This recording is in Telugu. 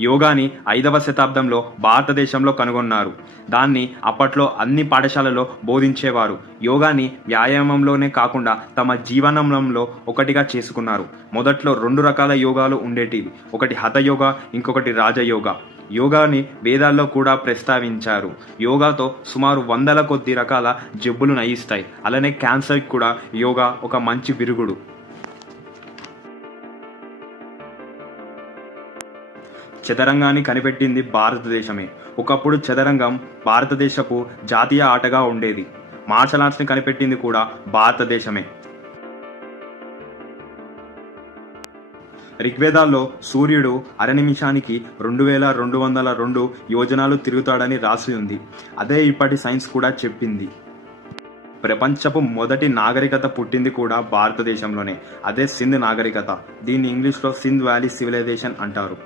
యోగాని 5వ శతాబ్దంలో భారతదేశంలో కనుగొన్నారు. దాన్ని అప్పట్లో అన్ని పాఠశాలలో బోధించేవారు. యోగాని వ్యాయామంలోనే కాకుండా తమ జీవనంలో ఒకటిగా చేసుకున్నారు. మొదట్లో 2 రకాల యోగాలు ఉండేటివి. ఒకటి హఠయోగా, ఇంకొకటి రాజయోగా. యోగాని వేదాల్లో కూడా ప్రస్తావించారు. యోగాతో సుమారు వందల కొద్ది రకాల జబ్బులు నయిస్తాయి. అలానే క్యాన్సర్కి కూడా యోగా ఒక మంచి విరుగుడు. చదరంగాన్ని కనిపెట్టింది భారతదేశమే. ఒకప్పుడు చదరంగం భారతదేశపు జాతీయ ఆటగా ఉండేది. మార్షల్ ఆర్ట్స్ని కనిపెట్టింది కూడా భారతదేశమే. ఋగ్వేదాల్లో సూర్యుడు అర నిమిషానికి 2202 యోజనాలు తిరుగుతాడని రాసి ఉంది. అదే ఇప్పటి సైన్స్ కూడా చెప్పింది. ప్రపంచపు మొదటి నాగరికత పుట్టింది కూడా భారతదేశంలోనే. అదే సింధ్ నాగరికత. దీన్ని ఇంగ్లీష్లో సింధ్ వ్యాలీ సివిలైజేషన్ అంటారు.